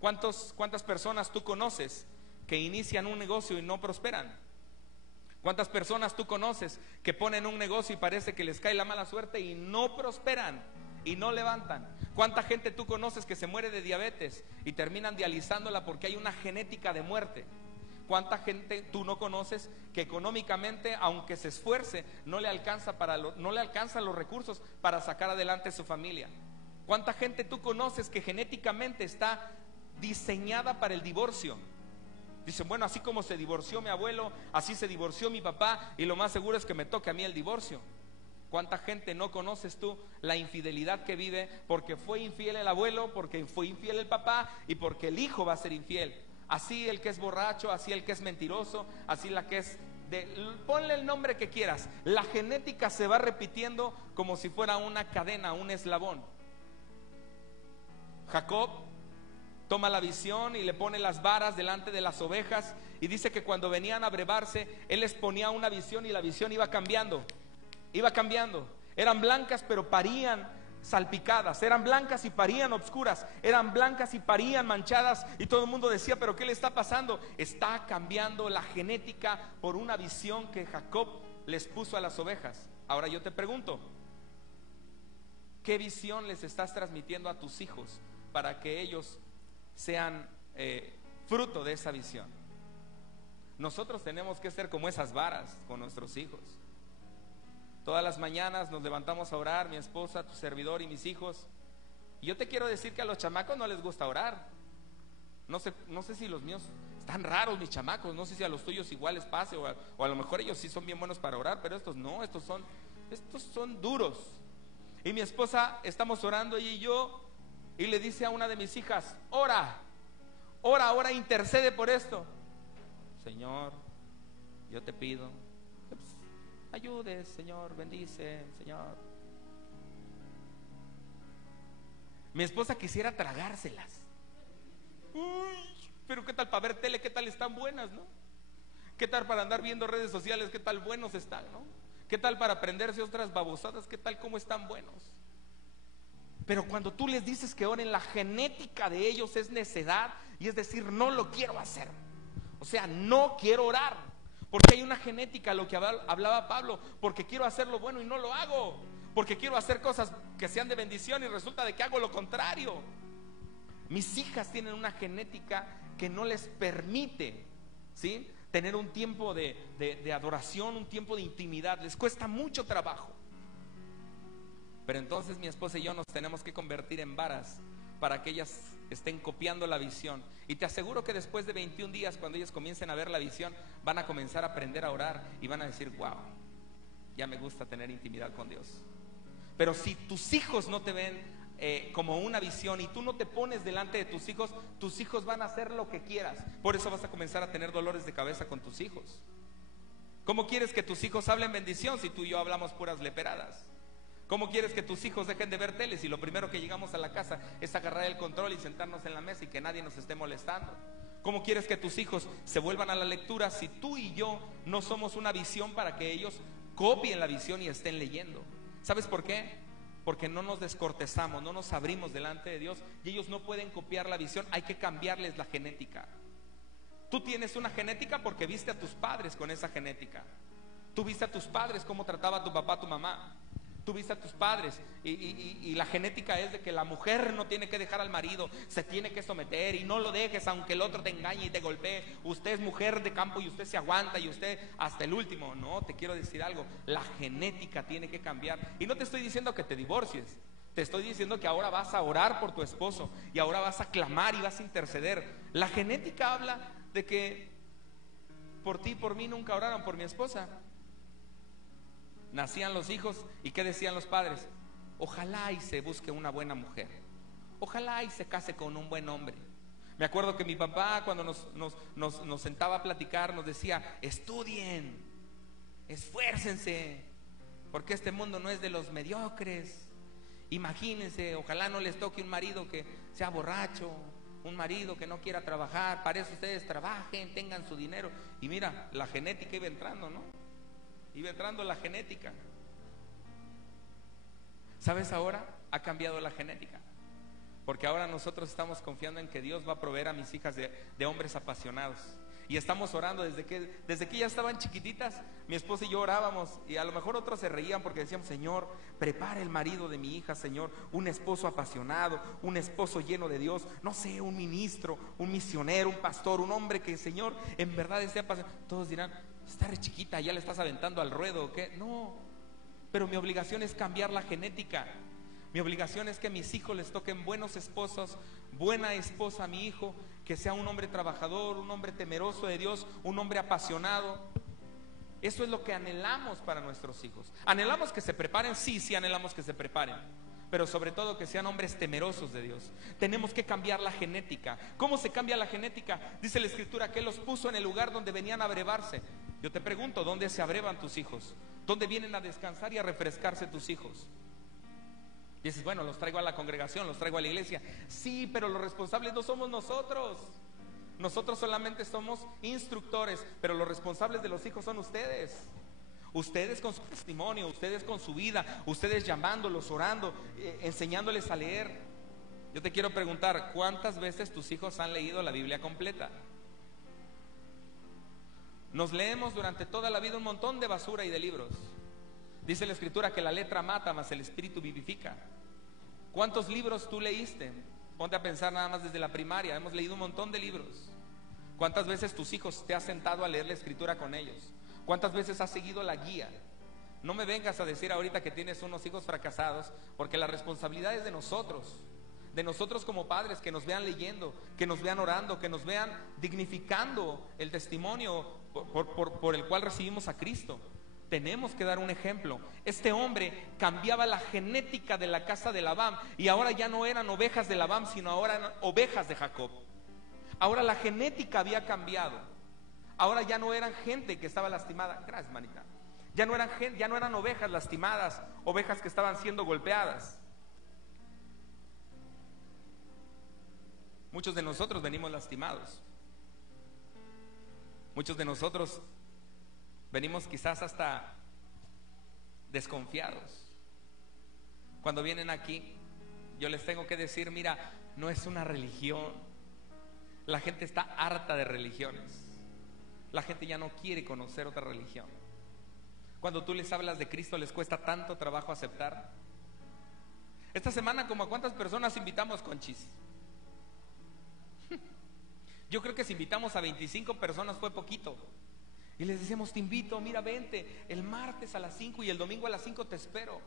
¿Cuántas personas tú conoces que inician un negocio y no prosperan? ¿Cuántas personas tú conoces que ponen un negocio y parece que les cae la mala suerte y no prosperan y no levantan? ¿Cuánta gente tú conoces que se muere de diabetes y terminan dializándola porque hay una genética de muerte? ¿Cuánta gente tú no conoces que económicamente, aunque se esfuerce, no le alcanzan los recursos para sacar adelante su familia? ¿Cuánta gente tú conoces que genéticamente está diseñada para el divorcio? Dicen: bueno, así como se divorció mi abuelo, así se divorció mi papá, y lo más seguro es que me toque a mí el divorcio. ¿Cuánta gente no conoces tú la infidelidad que vive porque fue infiel el abuelo, porque fue infiel el papá y porque el hijo va a ser infiel? Así el que es borracho, así el que es mentiroso, así la que es ponle el nombre que quieras. La genética se va repitiendo como si fuera una cadena, un eslabón. Jacob toma la visión y le pone las varas delante de las ovejas, y dice que cuando venían a brevarse, él les ponía una visión y la visión iba cambiando. Eran blancas pero parían salpicadas, eran blancas y parían obscuras, eran blancas y parían manchadas, y todo el mundo decía: ¿pero qué le está pasando? Está cambiando la genética por una visión que Jacob les puso a las ovejas. Ahora yo te pregunto, ¿Qué visión les estás transmitiendo a tus hijos para que ellos sean fruto de esa visión? Nosotros tenemos que ser como esas varas con nuestros hijos. Todas las mañanas nos levantamos a orar, mi esposa, tu servidor y mis hijos. Y yo te quiero decir que a los chamacos no les gusta orar. No sé si los míos están raros, mis chamacos. No sé si a los tuyos igual les pase, o a lo mejor ellos sí son bien buenos para orar, pero estos no, estos son duros. Y mi esposa, estamos orando ella y yo, y le dice a una de mis hijas: ora, intercede por esto. Señor, yo te pido, ayude, Señor, bendice, Señor. Mi esposa quisiera tragárselas. Uy, pero qué tal para ver tele, qué tal están buenas, ¿no? Qué tal para andar viendo redes sociales, qué tal buenos están, ¿no? Qué tal para aprenderse otras babosadas, qué tal cómo están buenos. Pero cuando tú les dices que oren, la genética de ellos es necedad, y es decir, no lo quiero hacer. O sea, no quiero orar, porque hay una genética, lo que hablaba Pablo, porque quiero hacer lo bueno y no lo hago, porque quiero hacer cosas que sean de bendición y resulta de que hago lo contrario. Mis hijas tienen una genética que no les permite, ¿sí?, tener un tiempo de adoración, un tiempo de intimidad. Les cuesta mucho trabajo. Pero entonces mi esposa y yo nos tenemos que convertir en varas para que ellas estén copiando la visión. Y te aseguro que después de 21 días, cuando ellas comiencen a ver la visión, van a comenzar a aprender a orar y van a decir: wow, ya me gusta tener intimidad con Dios. Pero si tus hijos no te ven como una visión y tú no te pones delante de tus hijos van a hacer lo que quieras. Por eso vas a comenzar a tener dolores de cabeza con tus hijos. ¿Cómo quieres que tus hijos hablen bendición si tú y yo hablamos puras leperadas? ¿Cómo quieres que tus hijos dejen de ver tele si lo primero que llegamos a la casa es agarrar el control y sentarnos en la mesa y que nadie nos esté molestando? ¿Cómo quieres que tus hijos se vuelvan a la lectura si tú y yo no somos una visión para que ellos copien la visión y estén leyendo? ¿Sabes por qué? Porque no nos descortezamos, no nos abrimos delante de Dios y ellos no pueden copiar la visión. Hay que cambiarles la genética. Tú tienes una genética porque viste a tus padres con esa genética. Tú viste a tus padres cómo trataba a tu papá, a tu mamá. Tú viste a tus padres y la genética es de que la mujer no tiene que dejar al marido, se tiene que someter y no lo dejes aunque el otro te engañe y te golpee. Usted es mujer de campo y usted se aguanta y usted hasta el último. No, te quiero decir algo, la genética tiene que cambiar. Y no te estoy diciendo que te divorcies, te estoy diciendo que ahora vas a orar por tu esposo y ahora vas a clamar y vas a interceder. La genética habla de que por ti y por mí nunca oraron por mi esposa. Nacían los hijos y ¿qué decían los padres? Ojalá y se busque una buena mujer, ojalá y se case con un buen hombre. Me acuerdo que mi papá, cuando nos sentaba a platicar, nos decía: estudien, esfuércense, porque este mundo no es de los mediocres. Imagínense, ojalá no les toque un marido que sea borracho, un marido que no quiera trabajar. Para eso ustedes trabajen, tengan su dinero. Y mira, la genética iba entrando, ¿no? Iba entrando la genética. ¿Sabes? Ahora ha cambiado la genética, porque ahora nosotros estamos confiando en que Dios va a proveer a mis hijas de hombres apasionados. Y estamos orando desde que ya estaban chiquititas. Mi esposa y yo orábamos, y a lo mejor otros se reían porque decíamos: Señor, prepara el marido de mi hija, Señor, un esposo apasionado, un esposo lleno de Dios, no sé, un ministro, un misionero, un pastor, un hombre que, Señor, en verdad esté apasionado. Todos dirán: está re chiquita, ya le estás aventando al ruedo, ¿o qué? No, pero mi obligación es cambiar la genética. Mi obligación es que a mis hijos les toquen buenos esposos, buena esposa a mi hijo, que sea un hombre trabajador, un hombre temeroso de Dios, un hombre apasionado. Eso es lo que anhelamos para nuestros hijos. ¿Anhelamos que se preparen? Sí, anhelamos que se preparen, pero sobre todo que sean hombres temerosos de Dios. Tenemos que cambiar la genética. ¿Cómo se cambia la genética? Dice la Escritura que Él los puso en el lugar donde venían a abrevarse. Yo te pregunto, ¿dónde se abrevan tus hijos? ¿Dónde vienen a descansar y a refrescarse tus hijos? Y dices: bueno, los traigo a la congregación, los traigo a la iglesia. Sí, pero los responsables no somos nosotros. Nosotros solamente somos instructores, pero los responsables de los hijos son ustedes. Ustedes con su testimonio, ustedes con su vida, ustedes llamándolos, orando, enseñándoles a leer. Yo te quiero preguntar, ¿cuántas veces tus hijos han leído la Biblia completa? Nos leemos durante toda la vida un montón de basura y de libros. Dice la Escritura que la letra mata, mas el espíritu vivifica. ¿Cuántos libros tú leíste? Ponte a pensar nada más desde la primaria. Hemos leído un montón de libros. ¿Cuántas veces tus hijos te has sentado a leer la escritura con ellos? ¿Cuántas veces has seguido la guía? No me vengas a decir ahorita que tienes unos hijos fracasados, porque la responsabilidad es de nosotros como padres, que nos vean leyendo, que nos vean orando, que nos vean dignificando el testimonio por el cual recibimos a Cristo. Tenemos que dar un ejemplo. Este hombre cambiaba la genética de la casa de Labán, y ahora ya no eran ovejas de Labán, sino ahora eran ovejas de Jacob. Ahora la genética había cambiado. Ahora ya no eran gente que estaba lastimada. Gracias, manita. Ya no eran ovejas lastimadas, ovejas que estaban siendo golpeadas. Muchos de nosotros venimos lastimados. Muchos de nosotros venimos quizás hasta desconfiados. Cuando vienen aquí, yo les tengo que decir, mira, no es una religión. La gente está harta de religiones. La gente ya no quiere conocer otra religión. Cuando tú les hablas de Cristo, les cuesta tanto trabajo aceptar. Esta semana, ¿como a cuántas personas invitamos, Conchis? Yo creo que si invitamos a 25 personas fue poquito. Y les decíamos, te invito, mira, vente el martes a las 5 y el domingo a las 5 te espero.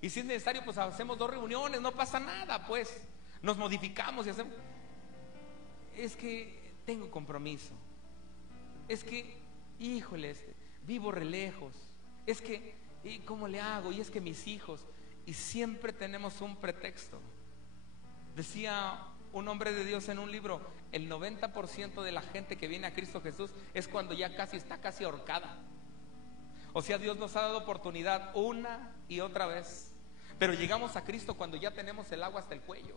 Y si es necesario, pues hacemos 2 reuniones, no pasa nada, pues. Nos modificamos y hacemos. Es que tengo compromiso. Es que, híjole, vivo re lejos. Es que, ¿y cómo le hago? Y es que mis hijos. Y siempre tenemos un pretexto. Decía un hombre de Dios en un libro, el 90% de la gente que viene a Cristo Jesús es cuando ya está casi ahorcada. O sea, Dios nos ha dado oportunidad una y otra vez, pero llegamos a Cristo cuando ya tenemos el agua hasta el cuello.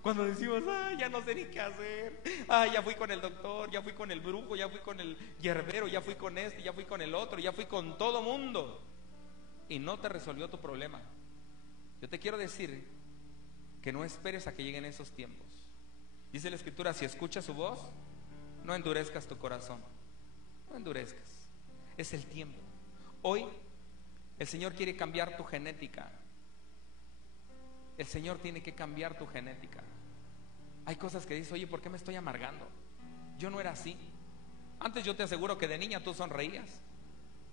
Cuando decimos, ya no sé ni qué hacer. Ya fui con el doctor, ya fui con el brujo, ya fui con el hierbero, ya fui con este, ya fui con el otro, ya fui con todo mundo. Y no te resolvió tu problema. Yo te quiero decir que no esperes a que lleguen esos tiempos. Dice la Escritura, si escuchas su voz, no endurezcas tu corazón. No endurezcas. Es el tiempo. Hoy el Señor quiere cambiar tu genética. El Señor tiene que cambiar tu genética. Hay cosas que dices, oye, ¿por qué me estoy amargando? Yo no era así. Antes yo te aseguro que de niña tú sonreías,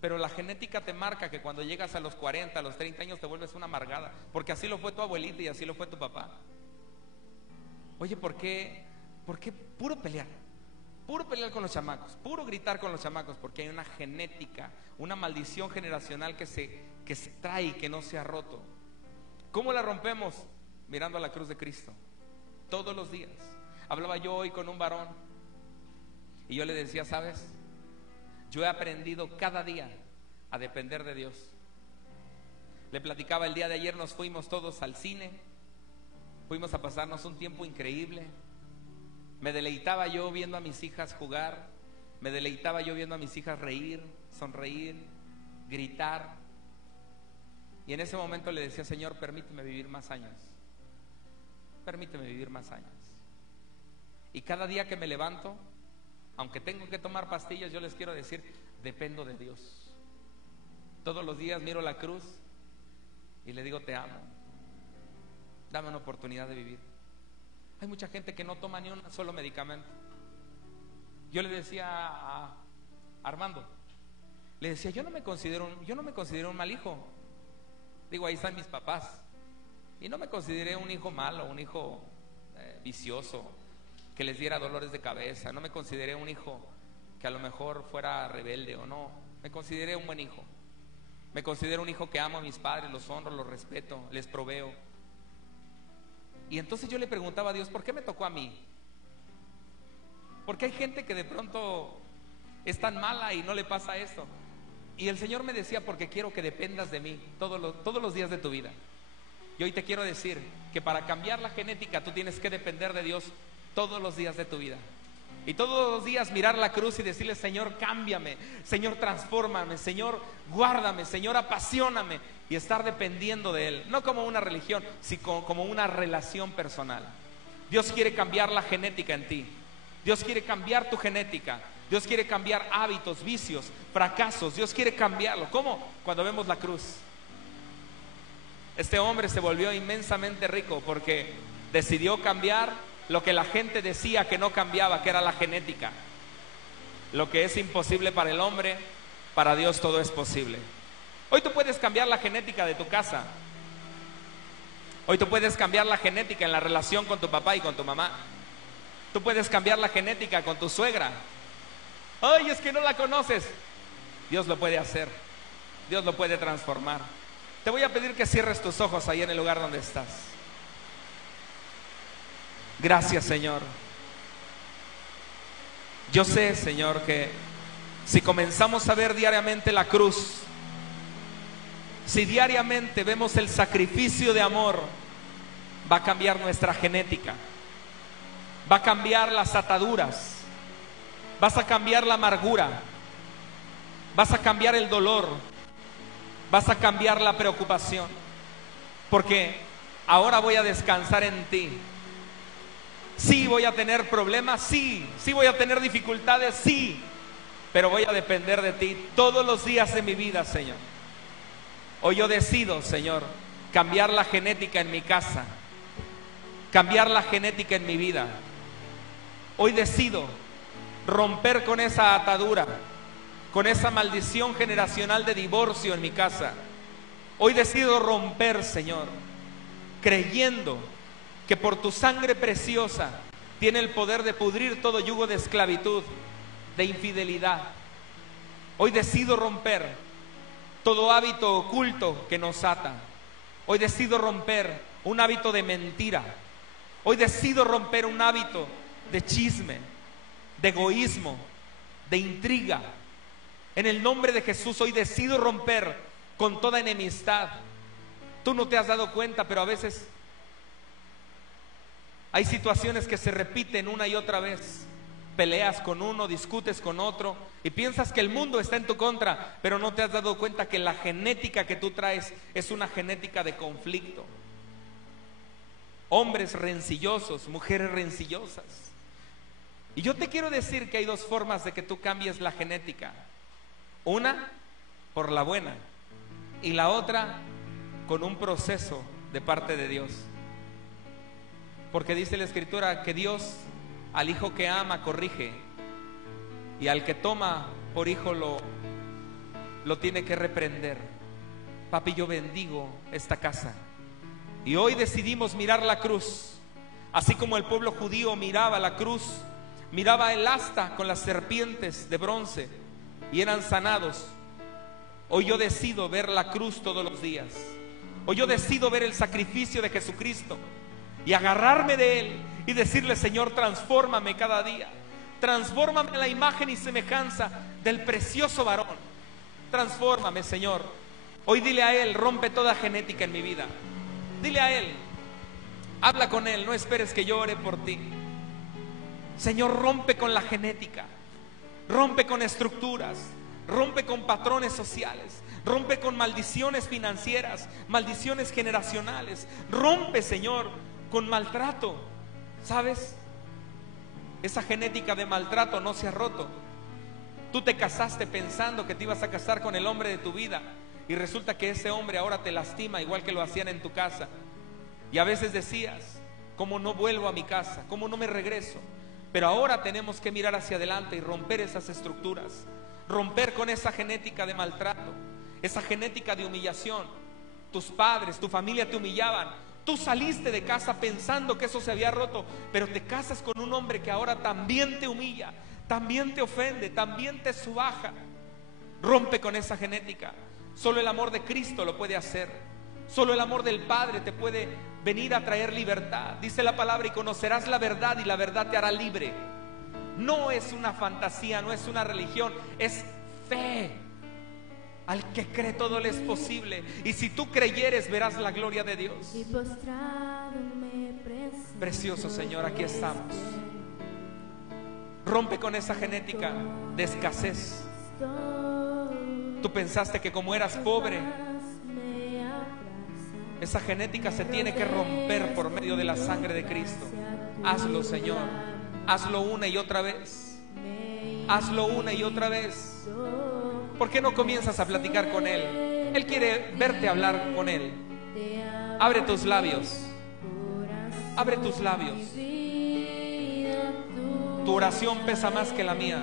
pero la genética te marca que cuando llegas a los 40, a los 30 años te vuelves una amargada, porque así lo fue tu abuelita y así lo fue tu papá. Oye, ¿por qué puro pelear? Puro pelear con los chamacos, puro gritar con los chamacos, porque hay una genética, una maldición generacional que se trae y que no se ha roto. ¿Cómo la rompemos? Mirando a la cruz de Cristo todos los días. Hablaba yo hoy con un varón y yo le decía, ¿sabes? Yo he aprendido cada día a depender de Dios. Le platicaba, el día de ayer nos fuimos todos al cine, fuimos a pasarnos un tiempo increíble. Me deleitaba yo viendo a mis hijas jugar, me deleitaba yo viendo a mis hijas reír, sonreír, gritar. Y en ese momento le decía, Señor, permíteme vivir más años. Permíteme vivir más años. Y cada día que me levanto, aunque tengo que tomar pastillas, yo les quiero decir, dependo de Dios. Todos los días miro la cruz y le digo, te amo. Dame una oportunidad de vivir. Hay mucha gente que no toma ni un solo medicamento. Yo le decía a Armando, le decía, yo no me considero un mal hijo. Digo, ahí están mis papás. Y no me consideré un hijo malo, un hijo vicioso, que les diera dolores de cabeza. No me consideré un hijo que a lo mejor fuera rebelde o no. Me consideré un buen hijo. Me considero un hijo que amo a mis padres, los honro, los respeto, les proveo. Y entonces yo le preguntaba a Dios, ¿por qué me tocó a mí? Porque hay gente que de pronto es tan mala y no le pasa esto. Y el Señor me decía, porque quiero que dependas de mí todos los días de tu vida. Y hoy te quiero decir que para cambiar la genética tú tienes que depender de Dios todos los días de tu vida. Y todos los días mirar la cruz y decirle, Señor, cámbiame, Señor, transfórmame, Señor, guárdame, Señor, apasioname. Y estar dependiendo de Él, no como una religión, sino como una relación personal. Dios quiere cambiar la genética en ti. Dios quiere cambiar tu genética. Dios quiere cambiar hábitos, vicios, fracasos. Dios quiere cambiarlo. ¿Cómo? Cuando vemos la cruz. Este hombre se volvió inmensamente rico porque decidió cambiar lo que la gente decía que no cambiaba, que era la genética. Lo que es imposible para el hombre, para Dios todo es posible. Hoy tú puedes cambiar la genética de tu casa. Hoy tú puedes cambiar la genética en la relación con tu papá y con tu mamá. Tú puedes cambiar la genética con tu suegra. Ay, es que no la conoces. Dios lo puede hacer. Dios lo puede transformar. Te voy a pedir que cierres tus ojos ahí en el lugar donde estás. Gracias, Señor. Yo sé, Señor, que si comenzamos a ver diariamente la cruz, si diariamente vemos el sacrificio de amor, va a cambiar nuestra genética, va a cambiar las ataduras, vas a cambiar la amargura, vas a cambiar el dolor, vas a cambiar la preocupación, porque ahora voy a descansar en ti. Sí voy a tener problemas, sí voy a tener dificultades, sí, pero voy a depender de ti todos los días de mi vida, Señor. Hoy yo decido, Señor, cambiar la genética en mi casa, cambiar la genética en mi vida. Hoy decido romper con esa atadura, con esa maldición generacional de divorcio en mi casa. Hoy decido romper, Señor, creyendo que por tu sangre preciosa tiene el poder de pudrir todo yugo de esclavitud, de infidelidad. Hoy decido romper todo hábito oculto que nos ata. Hoy decido romper un hábito de mentira. Hoy decido romper un hábito de chisme, de egoísmo, de intriga. En el nombre de Jesús hoy decido romper con toda enemistad. Tú no te has dado cuenta, pero a veces hay situaciones que se repiten una y otra vez. Peleas con uno, discutes con otro y piensas que el mundo está en tu contra, pero no te has dado cuenta que la genética que tú traes es una genética de conflicto. Hombres rencillosos, mujeres rencillosas. Y yo te quiero decir que hay dos formas de que tú cambies la genética. Una, por la buena, y la otra, con un proceso de parte de Dios. Porque dice la Escritura que Dios al hijo que ama corrige, y al que toma por hijo lo tiene que reprender. Papi, yo bendigo esta casa. Y hoy decidimos mirar la cruz, así como el pueblo judío miraba la cruz, miraba el asta con las serpientes de bronce y eran sanados. Hoy yo decido ver la cruz todos los días. Hoy yo decido ver el sacrificio de Jesucristo y agarrarme de Él y decirle: Señor, transfórmame cada día. Transfórmame a la imagen y semejanza del precioso varón. Transfórmame, Señor. Hoy dile a Él: rompe toda genética en mi vida. Dile a Él, habla con Él, no esperes que yo ore por ti. Señor, rompe con la genética, rompe con estructuras, rompe con patrones sociales, rompe con maldiciones financieras, maldiciones generacionales. Rompe, Señor, con maltrato. ¿Sabes? Esa genética de maltrato no se ha roto. Tú te casaste pensando que te ibas a casar con el hombre de tu vida, y resulta que ese hombre ahora te lastima igual que lo hacían en tu casa. Y a veces decías: ¿cómo no vuelvo a mi casa? ¿Cómo no me regreso? Pero ahora tenemos que mirar hacia adelante y romper esas estructuras, romper con esa genética de maltrato, esa genética de humillación. Tus padres, tu familia te humillaban. Tú saliste de casa pensando que eso se había roto, pero te casas con un hombre que ahora también te humilla, también te ofende, también te subaja. Rompe con esa genética. Solo el amor de Cristo lo puede hacer. Solo el amor del Padre te puede venir a traer libertad. Dice la palabra: y conocerás la verdad y la verdad te hará libre. No es una fantasía, no es una religión, es fe. Al que cree todo le es posible. Y si tú creyeres, verás la gloria de Dios. Precioso Señor, aquí estamos. Rompe con esa genética de escasez. Tú pensaste que como eras pobre, esa genética se tiene que romper por medio de la sangre de Cristo. Hazlo, Señor. Hazlo una y otra vez. Hazlo una y otra vez. ¿Por qué no comienzas a platicar con Él? Él quiere verte hablar con Él. Abre tus labios. Abre tus labios. Tu oración pesa más que la mía.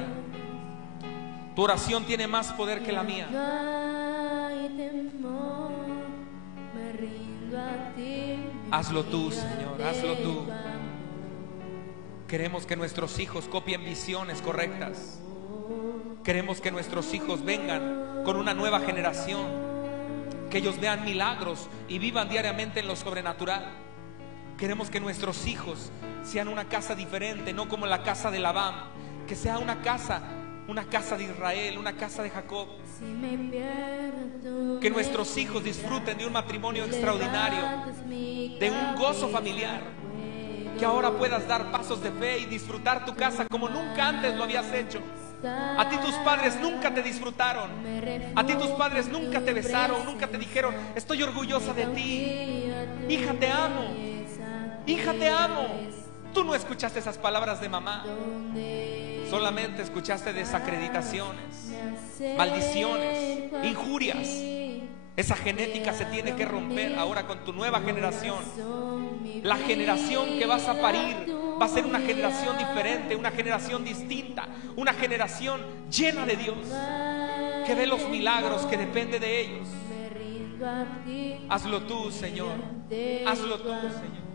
Tu oración tiene más poder que la mía. Hazlo tú, Señor, hazlo tú. Queremos que nuestros hijos copien visiones correctas. Queremos que nuestros hijos vengan con una nueva generación, que ellos vean milagros y vivan diariamente en lo sobrenatural. Queremos que nuestros hijos sean una casa diferente, no como la casa de Labán, que sea una casa de Israel, una casa de Jacob. Que nuestros hijos disfruten de un matrimonio extraordinario, de un gozo familiar. Que ahora puedas dar pasos de fe y disfrutar tu casa como nunca antes lo habías hecho. A ti tus padres nunca te disfrutaron. A ti tus padres nunca te besaron, nunca te dijeron: estoy orgullosa de ti. Hija, te amo. Hija, te amo. Tú no escuchaste esas palabras de mamá. Solamente escuchaste desacreditaciones, maldiciones, injurias. Esa genética se tiene que romper ahora con tu nueva generación. La generación que vas a parir va a ser una generación diferente, una generación distinta, una generación llena de Dios, que ve los milagros, que depende de ellos. Hazlo tú, Señor. Hazlo tú, Señor.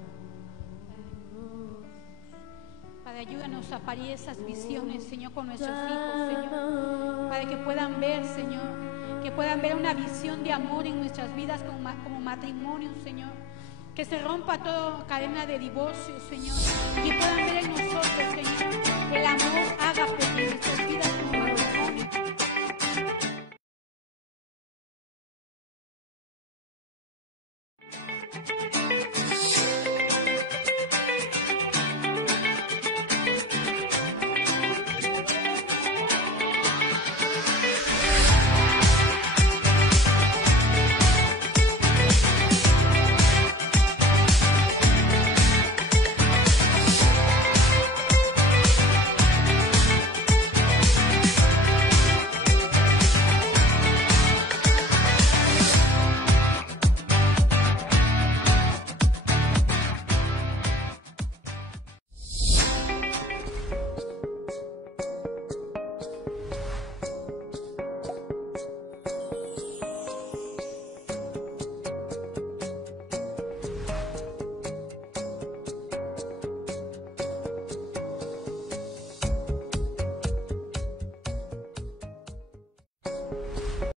Padre, ayúdanos a parir esas visiones, Señor, con nuestros hijos, Señor, para que puedan ver, Señor, que puedan ver una visión de amor en nuestras vidas como matrimonio, Señor. Que se rompa toda cadena de divorcio, Señor, y que puedan ver en nosotros, Señor, el amor